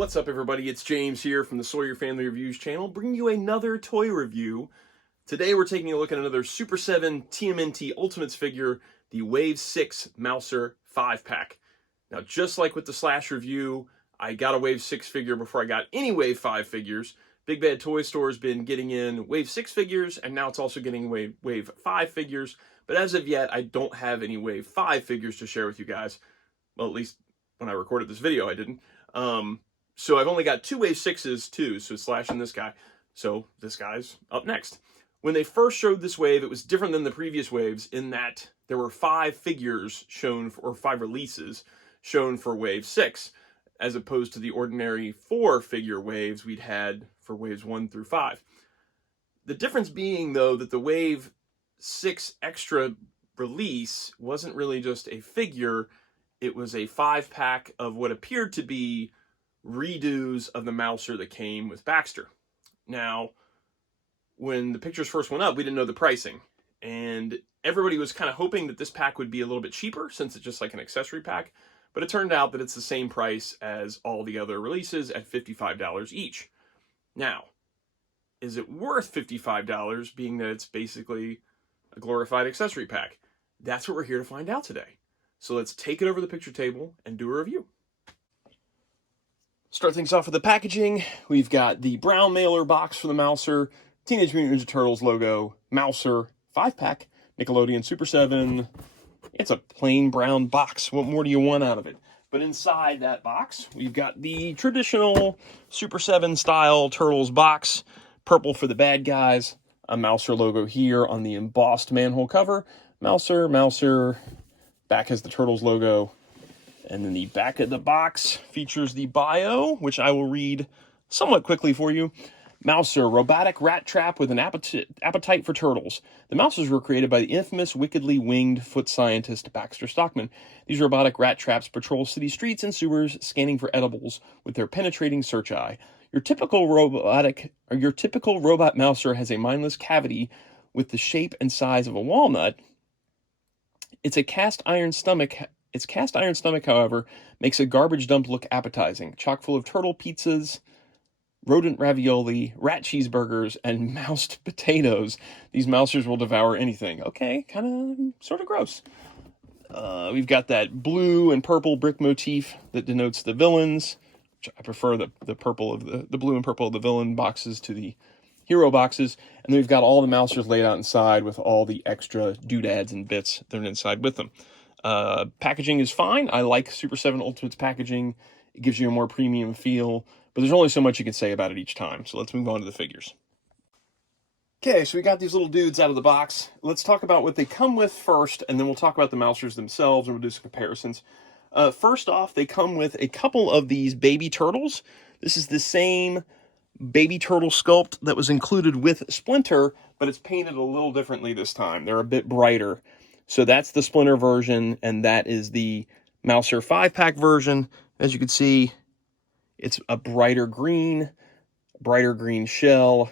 What's up, everybody? It's James here from the Sawyer Family Reviews channel, bringing you another toy review. Today we're taking a look at another Super7 TMNT Ultimates figure, the Wave 6 Mouser 5-pack. Now, just like with the Slash review, I got a Wave 6 figure before I got any Wave 5 figures. Big Bad Toy Store has been getting in Wave 6 figures, and now it's also getting Wave 5 figures. But as of yet, I don't have any Wave 5 figures to share with you guys. Well, at least when I recorded this video, I didn't. So I've only got two Wave 6s too, so Slash and this guy. So this guy's up next. When they first showed this wave, it was different than the previous waves in that there were 5 figures shown, or 5 releases shown for Wave 6, as opposed to the ordinary 4 figure waves we'd had for Waves 1 through 5. The difference being, though, that the Wave 6 extra release wasn't really just a figure, it was a 5-pack of what appeared to be redos of the Mouser that came with Baxter. Now, when the pictures first went up, we didn't know the pricing, and everybody was kind of hoping that this pack would be a little bit cheaper since it's just like an accessory pack, but it turned out that it's the same price as all the other releases at $55 each. Now, is it worth $55, being that it's basically a glorified accessory pack? That's what we're here to find out today. So let's take it over the picture table and do a review. Start things off with the packaging. We've got the brown mailer box for the Mouser, Teenage Mutant Ninja Turtles logo, Mouser 5-pack, Nickelodeon Super 7. It's a plain brown box. What more do you want out of it? But inside that box, we've got the traditional Super 7 style Turtles box, purple for the bad guys, a Mouser logo here on the embossed manhole cover, Mouser, back has the Turtles logo. And then the back of the box features the bio, which I will read somewhat quickly for you. Mouser, robotic rat trap with an appetite for turtles. The Mousers were created by the infamous wickedly winged foot scientist Baxter Stockman. These robotic rat traps patrol city streets and sewers, scanning for edibles with their penetrating search eye. Your typical robot Mouser has a mindless cavity with the shape and size of a walnut. Its cast iron stomach, however, makes a garbage dump look appetizing, chock full of turtle pizzas, rodent ravioli, rat cheeseburgers, and moused potatoes. These Mousers will devour anything. Okay, kind of, sort of gross. We've got that blue and purple brick motif that denotes the villains. I prefer the purple of the blue and purple of the villain boxes to the hero boxes. And then we've got all the Mousers laid out inside with all the extra doodads and bits that are inside with them. Packaging is fine. I like Super 7 Ultimates packaging. It gives you a more premium feel, but there's only so much you can say about it each time. So let's move on to the figures. Okay, so we got these little dudes out of the box. Let's talk about what they come with first, and then we'll talk about the Mousers themselves, and we'll do some comparisons. First off, they come with a couple of these baby turtles. This is the same baby turtle sculpt that was included with Splinter, but it's painted a little differently this time. They're a bit brighter. So that's the Splinter version, and that is the Mouser 5-pack version. As you can see, it's a brighter green shell,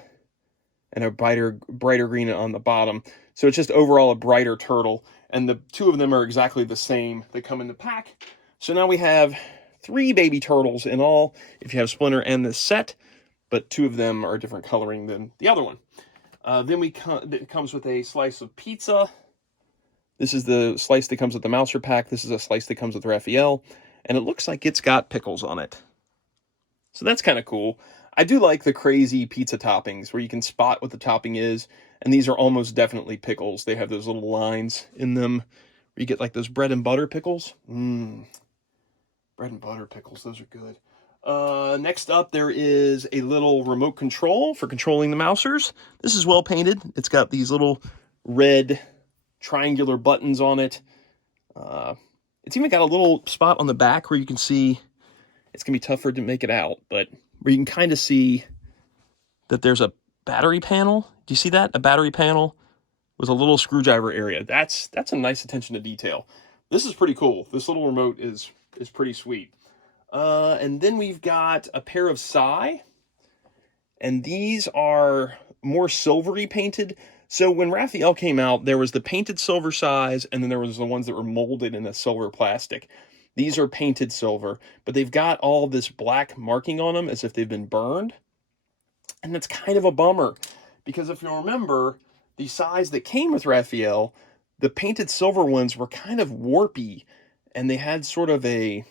and a brighter green on the bottom. So it's just overall a brighter turtle, and the two of them are exactly the same. They come in the pack. So now we have 3 baby turtles in all, if you have Splinter and this set, but 2 of them are different coloring than the other one. Then it comes with a slice of pizza. This is the slice that comes with the Mouser pack. This is a slice that comes with Raphael. And it looks like it's got pickles on it. So that's kind of cool. I do like the crazy pizza toppings where you can spot what the topping is. And these are almost definitely pickles. They have those little lines in them where you get like those bread and butter pickles. Bread and butter pickles, those are good. Next up, there is a little remote control for controlling the Mousers. This is well painted. It's got these little red triangular buttons on it. It's even got a little spot on the back where you can see, it's going to be tougher to make it out, but where you can kind of see that there's a battery panel. Do you see that? A battery panel with a little screwdriver area. That's a nice attention to detail. This is pretty cool. This little remote is pretty sweet. And then we've got a pair of Psy, and these are more silvery painted. So when Raphael came out, there was the painted silver size, and then there was the ones that were molded in a silver plastic. These are painted silver, but they've got all this black marking on them as if they've been burned. And that's kind of a bummer, because if you remember, the size that came with Raphael, the painted silver ones were kind of warpy, and they had sort of a,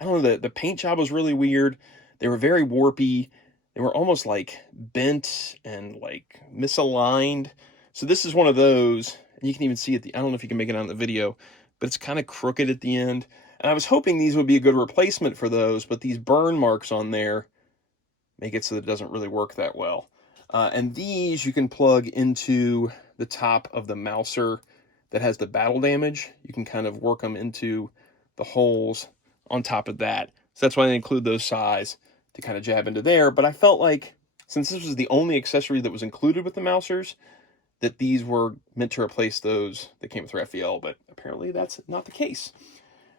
I don't know, the paint job was really weird. They were very warpy. They were almost like bent and like misaligned. So this is one of those, and you can even see it. I don't know if you can make it on the video, but it's kind of crooked at the end. And I was hoping these would be a good replacement for those, but these burn marks on there make it so that it doesn't really work that well. And these you can plug into the top of the Mouser that has the battle damage. You can kind of work them into the holes on top of that. So that's why they include those size to kind of jab into there. But I felt like, since this was the only accessory that was included with the Mousers, that these were meant to replace those that came with Raphael, but apparently that's not the case.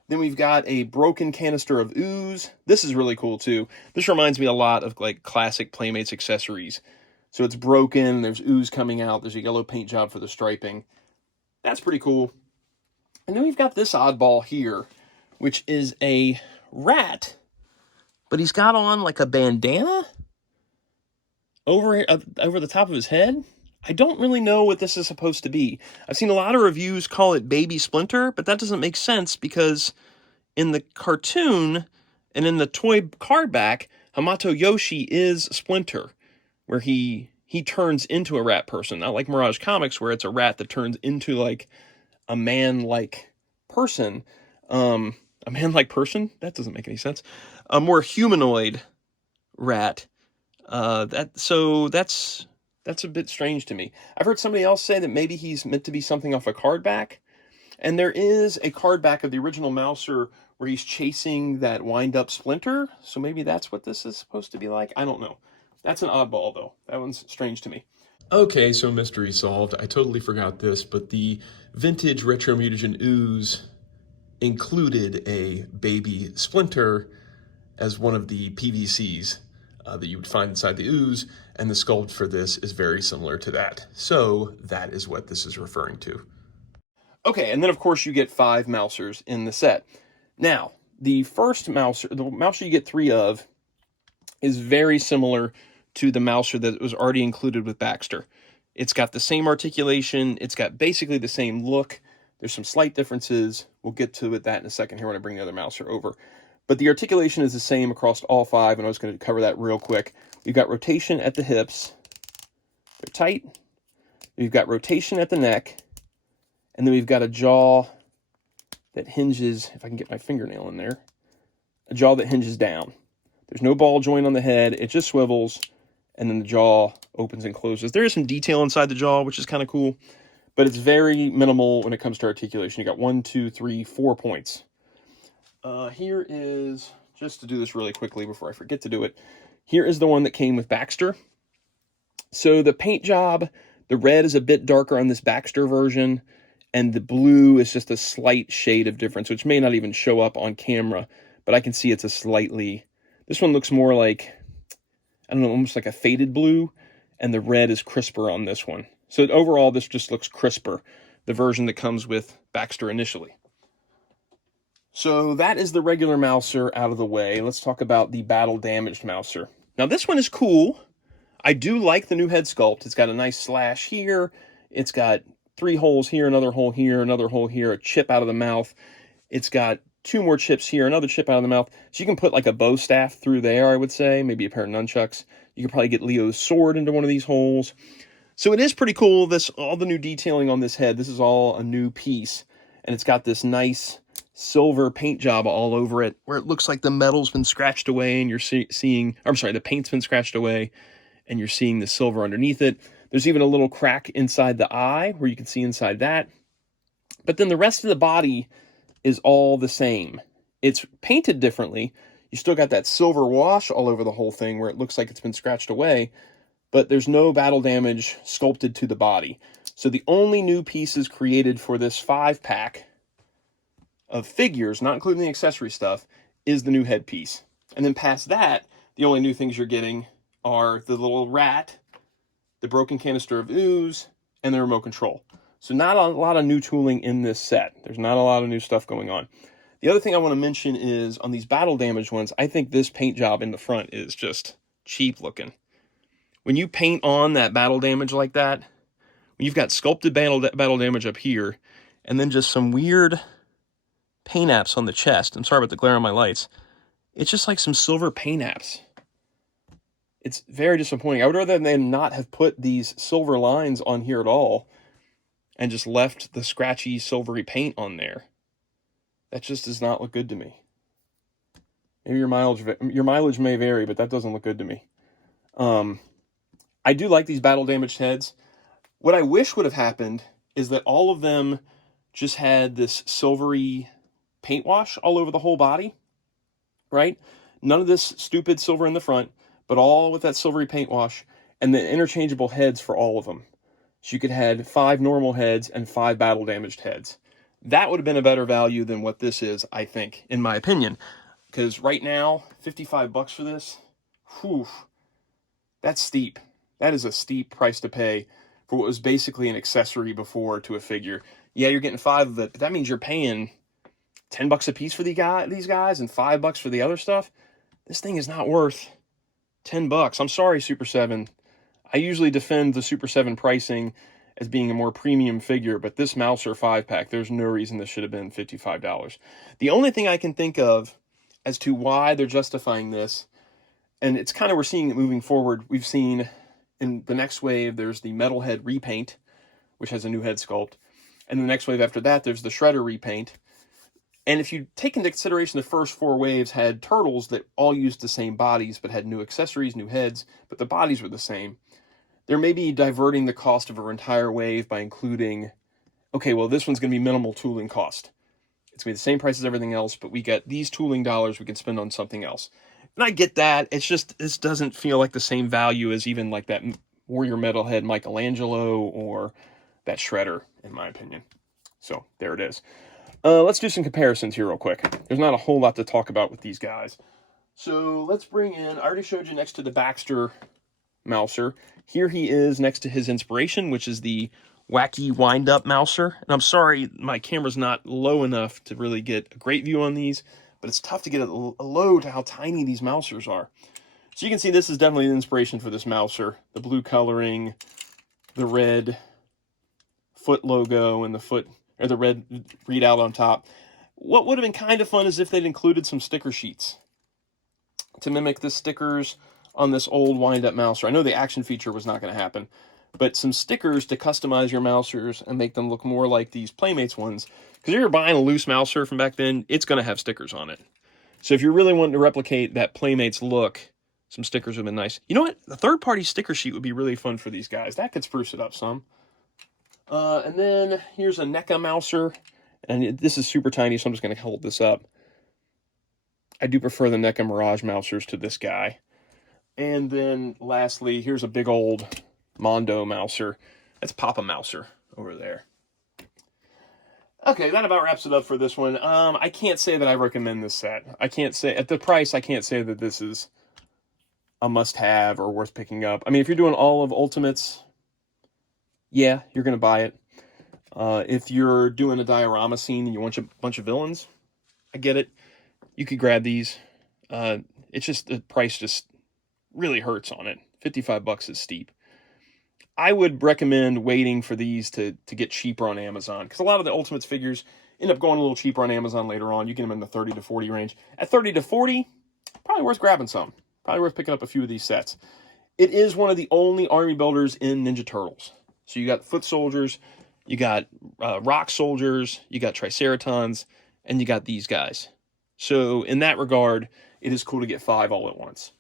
Then we've got a broken canister of ooze. This is really cool too. This reminds me a lot of like classic Playmates accessories. So it's broken, there's ooze coming out, there's a yellow paint job for the striping. That's pretty cool. And then we've got this oddball here, which is a rat, but he's got on like a bandana over the top of his head. I don't really know what this is supposed to be. I've seen a lot of reviews call it Baby Splinter, but that doesn't make sense because in the cartoon and in the toy card back, Hamato Yoshi is Splinter, where he turns into a rat person. Not like Mirage Comics, where it's a rat that turns into like a man-like person. A man-like person? That doesn't make any sense. A more humanoid rat. That's a bit strange to me. I've heard somebody else say that maybe he's meant to be something off a card back. And there is a card back of the original Mouser where he's chasing that wind-up Splinter. So maybe that's what this is supposed to be like. I don't know. That's an oddball, though. That one's strange to me. Okay, so mystery solved. I totally forgot this, but the vintage Retro Mutagen Ooze included a baby Splinter as one of the PVCs that you would find inside the ooze, and the sculpt for this is very similar to that. So that is what this is referring to. Okay, and then of course you get 5 Mousers in the set. Now, the first Mouser, the Mouser you get 3 of, is very similar to the Mouser that was already included with Baxter. It's got the same articulation, it's got basically the same look. There's some slight differences. We'll get to that in a second here when I bring the other Mouser over. But the articulation is the same across all 5, and I was going to cover that real quick. You've got rotation at the hips. They're tight. We've got rotation at the neck. And then we've got a jaw that hinges, if I can get my fingernail in there, a jaw that hinges down. There's no ball joint on the head. It just swivels, and then the jaw opens and closes. There is some detail inside the jaw, which is kind of cool, but it's very minimal when it comes to articulation. You got 1, 2, 3, 4 points. Here is, just to do this really quickly before I forget to do it, here is the one that came with Baxter. So the paint job, the red is a bit darker on this Baxter version, and the blue is just a slight shade of difference, which may not even show up on camera, but I can see it's a slightly, this one looks more like, I don't know, almost like a faded blue, and the red is crisper on this one. So overall, this just looks crisper, the version that comes with Baxter initially. So that is the regular Mouser out of the way. Let's talk about the battle damaged Mouser. Now this one is cool. I do like the new head sculpt. It's got a nice slash here. It's got 3 holes here, another hole here, another hole here, a chip out of the mouth. It's got 2 more chips here, another chip out of the mouth. So you can put like a bow staff through there, I would say, maybe a pair of nunchucks. You could probably get Leo's sword into one of these holes. So it is pretty cool, all the new detailing on this head. This is all a new piece, and it's got this nice silver paint job all over it, where it looks like the metal's been scratched away, and you're seeing, I'm sorry, the paint's been scratched away, and you're seeing the silver underneath it. There's even a little crack inside the eye, where you can see inside that. But then the rest of the body is all the same. It's painted differently. You still got that silver wash all over the whole thing, where it looks like it's been scratched away, but there's no battle damage sculpted to the body. So the only new pieces created for this 5-pack of figures, not including the accessory stuff, is the new headpiece. And then past that, the only new things you're getting are the little rat, the broken canister of ooze, and the remote control. So not a lot of new tooling in this set. There's not a lot of new stuff going on. The other thing I want to mention is on these battle damaged ones, I think this paint job in the front is just cheap looking. When you paint on that battle damage like that, when you've got sculpted battle damage up here, and then just some weird paint apps on the chest. I'm sorry about the glare on my lights. It's just like some silver paint apps. It's very disappointing. I would rather than not have put these silver lines on here at all and just left the scratchy silvery paint on there. That just does not look good to me. Maybe your mileage may vary, but that doesn't look good to me. I do like these battle damaged heads. What I wish would have happened is that all of them just had this silvery paint wash all over the whole body, right? None of this stupid silver in the front, but all with that silvery paint wash, and then interchangeable heads for all of them. So you could have 5 normal heads and 5 battle damaged heads. That would have been a better value than what this is, I think, in my opinion. Because right now, $55 for this, whew, that's steep. That is a steep price to pay for what was basically an accessory before to a figure. Yeah, you're getting 5 of it, but that means you're paying $10 a piece for these guys and $5 for the other stuff. This thing is not worth $10. I'm sorry, Super7. I usually defend the Super7 pricing as being a more premium figure, but this Mouser 5-pack, there's no reason this should have been $55. The only thing I can think of as to why they're justifying this, and it's kind of, we're seeing it moving forward. We've seen in the next wave, there's the Metalhead repaint, which has a new head sculpt. And the next wave after that, there's the Shredder repaint. And if you take into consideration the first 4 waves had turtles that all used the same bodies, but had new accessories, new heads, but the bodies were the same, they're maybe diverting the cost of our entire wave by including, okay, well, this one's going to be minimal tooling cost. It's going to be the same price as everything else, but we get these tooling dollars we can spend on something else. And I get that. It's just, this doesn't feel like the same value as even like that Warrior Metalhead Michelangelo or that Shredder, in my opinion. So there it is. Let's do some comparisons here real quick. There's not a whole lot to talk about with these guys. So let's bring in, I already showed you next to the Baxter Mouser. Here he is next to his inspiration, which is the Wacky Wind-Up Mouser. And I'm sorry, my camera's not low enough to really get a great view on these, but it's tough to get a low to how tiny these Mousers are. So you can see this is definitely the inspiration for this Mouser. The blue coloring, the red foot logo, and the red readout on top. What would have been kind of fun is if they'd included some sticker sheets to mimic the stickers on this old wind-up Mouser. I know the action feature was not going to happen, but some stickers to customize your Mousers and make them look more like these Playmates ones. Because if you're buying a loose Mouser from back then, it's going to have stickers on it. So if you're really wanting to replicate that Playmates look, some stickers would have been nice. You know what? The third-party sticker sheet would be really fun for these guys. That could spruce it up some. And then here's a NECA Mouser. And this is super tiny, so I'm just going to hold this up. I do prefer the NECA Mirage Mousers to this guy. And then lastly, here's a big old Mondo Mouser. That's Papa Mouser over there. Okay, that about wraps it up for this one. I can't say that I recommend this set. I can't say, at the price, I can't say that this is a must-have or worth picking up. I mean, if you're doing all of Ultimates, yeah, you're going to buy it. If you're doing a diorama scene and you want a bunch of villains, I get it. You could grab these. It's just, the price just really hurts on it. $55 is steep. I would recommend waiting for these to get cheaper on Amazon, because a lot of the Ultimates figures end up going a little cheaper on Amazon later on. You get them in the 30 to 40 range. At 30 to 40, probably worth grabbing some. Probably worth picking up a few of these sets. It is one of the only army builders in Ninja Turtles. So you got foot soldiers, you got rock soldiers, you got triceratons, and you got these guys. So in that regard, it is cool to get 5 all at once.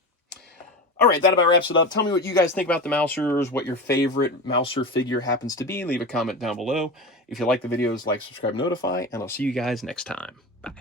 All right, that about wraps it up. Tell me what you guys think about the Mousers, what your favorite Mouser figure happens to be. Leave a comment down below. If you like the videos, like, subscribe, notify, and I'll see you guys next time. Bye.